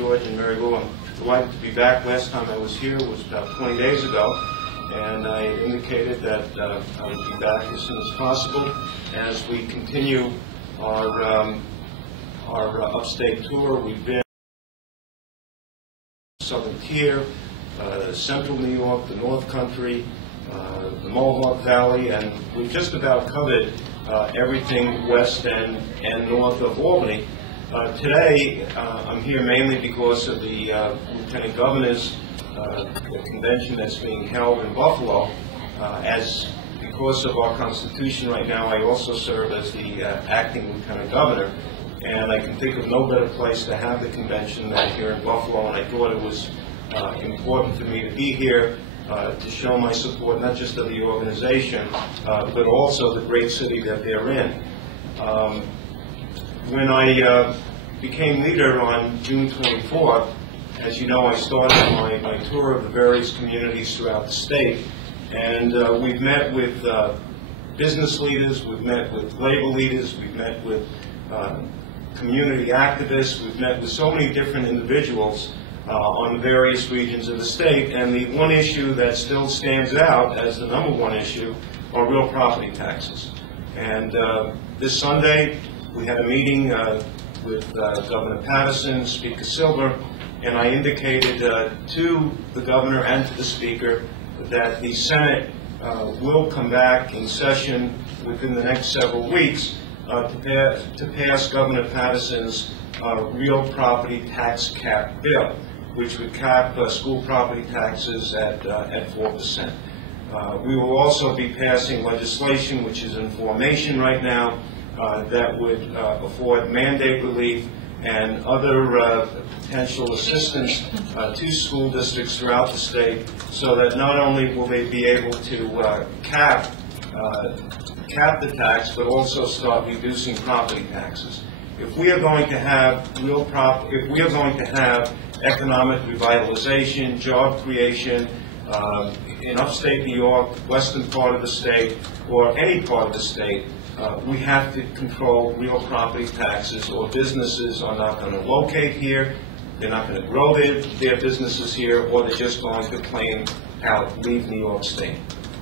George and Mary Lou. I'm delighted to be back. Last time I was here was about 20 days ago, and I indicated that I would be back as soon as possible as we continue our upstate tour. We've been Southern Tier, Central New York, the North Country, the Mohawk Valley, and we've just about covered everything west and north of Albany. Today, I'm here mainly because of the Lieutenant Governor's convention that's being held in Buffalo. Because of our Constitution right now, I also serve as the acting Lieutenant Governor, and I can think of no better place to have the convention than here in Buffalo, and I thought it was important for me to be here to show my support not just of the organization, but also the great city that they're in. When I became leader on June 24th, as you know, I started my tour of the various communities throughout the state, and we've met with business leaders, we've met with labor leaders, we've met with community activists, we've met with so many different individuals on the various regions of the state, and the one issue that still stands out as the #1 issue are real property taxes. And this Sunday, we had a meeting with Governor Patterson, Speaker Silver, and I indicated to the governor and to the speaker that the Senate will come back in session within the next several weeks to pass Governor Patterson's real property tax cap bill, which would cap school property taxes at 4%. We will also be passing legislation, which is in formation right now, that would afford mandate relief and other potential assistance to school districts throughout the state, so that not only will they be able to cap the tax, but also start reducing property taxes. If we are going to have economic revitalization, job creation in upstate New York, western part of the state, or any part of the state, we have to control real property taxes, or businesses are not going to locate here, they're not going to grow their businesses here, or they're just going to plain out leave New York State.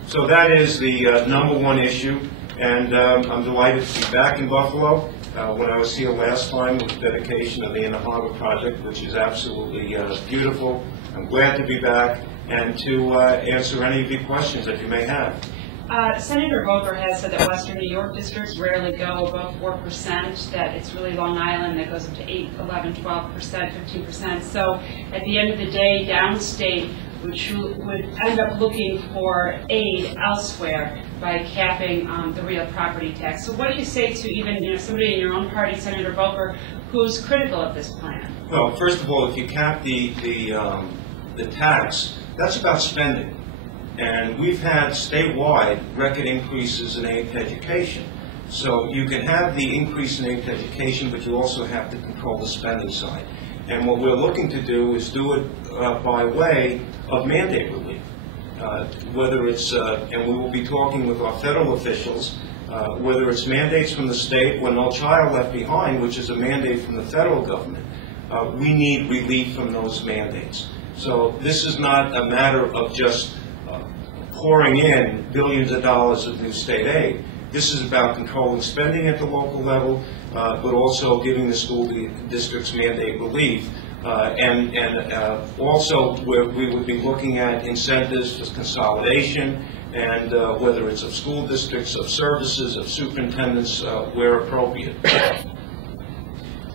So that is the #1 issue, and I'm delighted to be back in Buffalo. When I was here last time with the dedication of the Inner Harbor Project, which is absolutely beautiful. I'm glad to be back and to answer any of your questions that you may have. Senator Volker has said that Western New York districts rarely go above 4%, that it's really Long Island that goes up to 8, 11, 12%, 15%. So at the end of the day, downstate would end up looking for aid elsewhere by capping the real property tax. So what do you say to even somebody in your own party, Senator Volker, who's critical of this plan? Well, first of all, if you cap the tax, that's about spending. And we've had statewide record increases in aid to education. So you can have the increase in aid to education, but you also have to control the spending side. And what we're looking to do is do it by way of mandate relief. Whether it's, and we will be talking with our federal officials, whether it's mandates from the state or No Child Left Behind, which is a mandate from the federal government, we need relief from those mandates. So this is not a matter of just pouring in billions of dollars of new state aid. This is about controlling spending at the local level, but also giving the school districts mandate relief. Also we would be looking at incentives for consolidation, and whether it's of school districts, of services, of superintendents, where appropriate.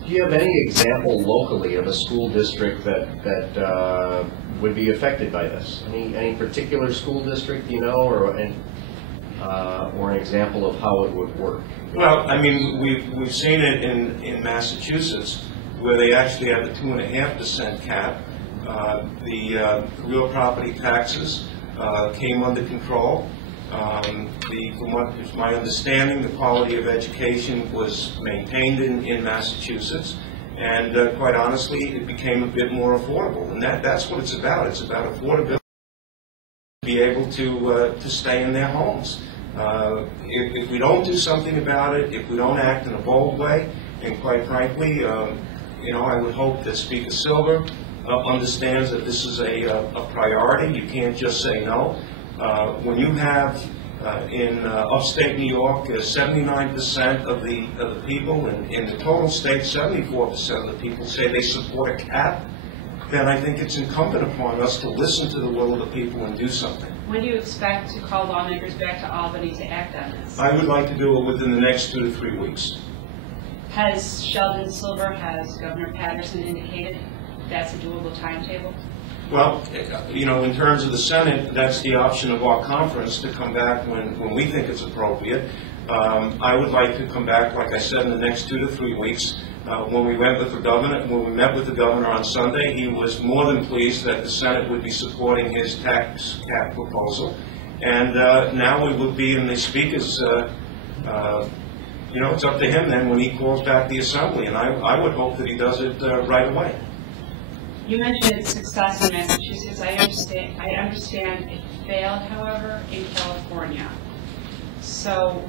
Do you have any example locally of a school district that would be affected by this? Any particular school district, or an example of how it would work? Well, I mean, we've seen it in Massachusetts, where they actually have the 2.5% cap. The real property taxes came under control. From what is my understanding, the quality of education was maintained in Massachusetts, and quite honestly, it became a bit more affordable. And that's what it's about. It's about affordability, to be able to stay in their homes. If we don't do something about it, if we don't act in a bold way, and quite frankly, I would hope that Speaker Silver understands that this is a priority. You can't just say no. When you have in upstate New York, 79% of the people, and in the total state, 74% of the people say they support a cap, then I think it's incumbent upon us to listen to the will of the people and do something. When do you expect to call lawmakers back to Albany to act on this? I would like to do it within the next 2 to 3 weeks. Has Sheldon Silver, has Governor Patterson indicated that's a doable timetable? Well, in terms of the Senate, that's the option of our conference to come back when we think it's appropriate. I would like to come back, like I said, in the next 2 to 3 weeks. When we met with the governor on Sunday, he was more than pleased that the Senate would be supporting his tax cap proposal. And now we would be in the Speaker's, it's up to him then when he calls back the Assembly. And I would hope that he does it right away. You mentioned its success in Massachusetts. I understand it failed, however, in California. So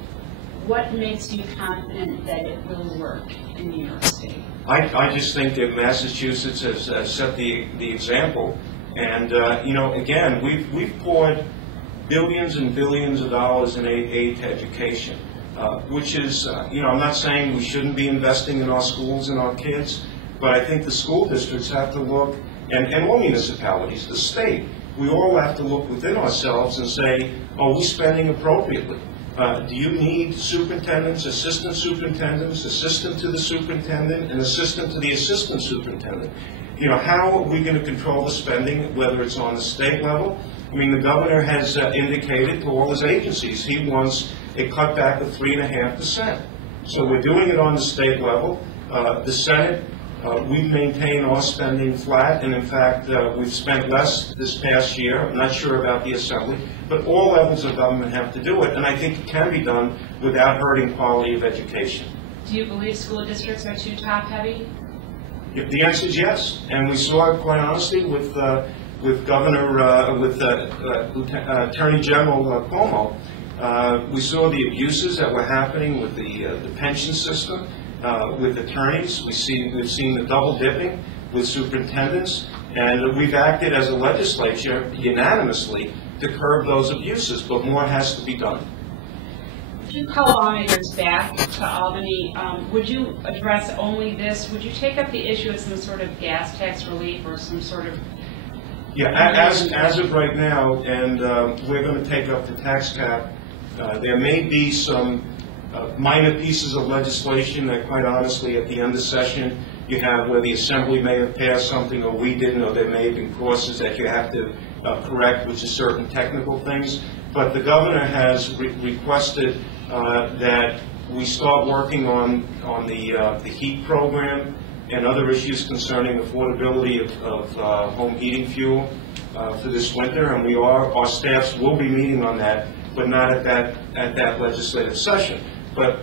what makes you confident that it will work in New York State? I just think that Massachusetts has set the example. And, again, we've poured billions and billions of dollars in aid to education, which is, I'm not saying we shouldn't be investing in our schools and our kids, but I think the school districts have to look, and all municipalities, the state, we all have to look within ourselves and say, are we spending appropriately? Do you need superintendents, assistant superintendents, assistant to the superintendent, and assistant to the assistant superintendent? How are we going to control the spending, whether it's on the state level? I mean, the governor has indicated to all his agencies he wants a cutback of 3.5%. So we're doing it on the state level. The Senate, we've maintained our spending flat, and in fact, we've spent less this past year. I'm not sure about the Assembly, but all levels of government have to do it, and I think it can be done without hurting quality of education. Do you believe school districts are too top-heavy? The answer is yes, and we saw it, quite honestly, with Attorney General Cuomo. We saw the abuses that were happening with the pension system. With attorneys, we've seen the double dipping with superintendents, and we've acted as a legislature unanimously to curb those abuses, but more has to be done. If you call lawmakers back to Albany, would you address only this? Would you take up the issue of some sort of gas tax relief or some sort of... Yeah, as of right now, and we're going to take up the tax cap, there may be some minor pieces of legislation that, quite honestly, at the end of session, you have where the Assembly may have passed something or we didn't, or there may have been courses that you have to correct, which is certain technical things. But the governor has requested that we start working on the heat program and other issues concerning affordability of home heating fuel for this winter, and our staffs will be meeting on that, but not at that legislative session. But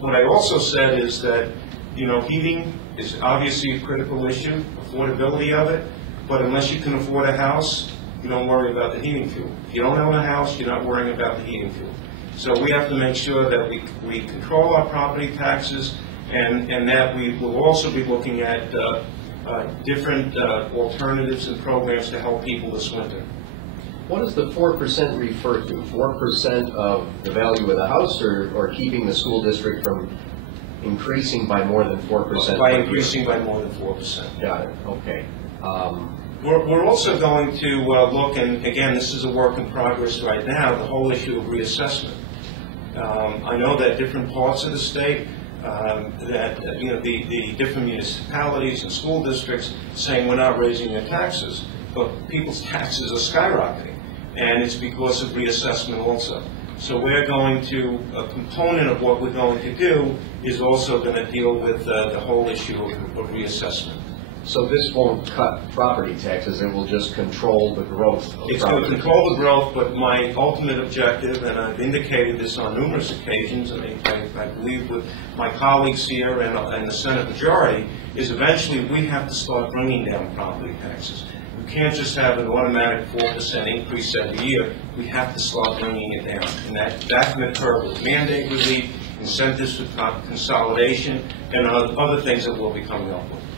what I also said is that, heating is obviously a critical issue, affordability of it, but unless you can afford a house, you don't worry about the heating fuel. If you don't own a house, you're not worrying about the heating fuel. So we have to make sure that we control our property taxes, and that we will also be looking at different alternatives and programs to help people this winter. What does the 4% refer to? 4% of the value of the house, or keeping the school district from increasing by more than 4%? By increasing by more than 4%. Got it. Okay. We're also going to look, and again, this is a work in progress right now, the whole issue of reassessment. I know that different parts of the state, the different municipalities and school districts saying we're not raising their taxes, but people's taxes are skyrocketing, and it's because of reassessment also. So we're going to, a component of what we're going to do is also going to deal with the whole issue of reassessment. So this won't cut property taxes, it will just control the growth of It's going to control the growth, but my ultimate objective, and I've indicated this on numerous occasions, and I believe with my colleagues here and the Senate Majority, is eventually we have to start bringing down property taxes. We can't just have an automatic 4% increase every year. We have to start bringing it down, and that can occur with mandate relief, incentives for consolidation, and other things that we'll be coming up with.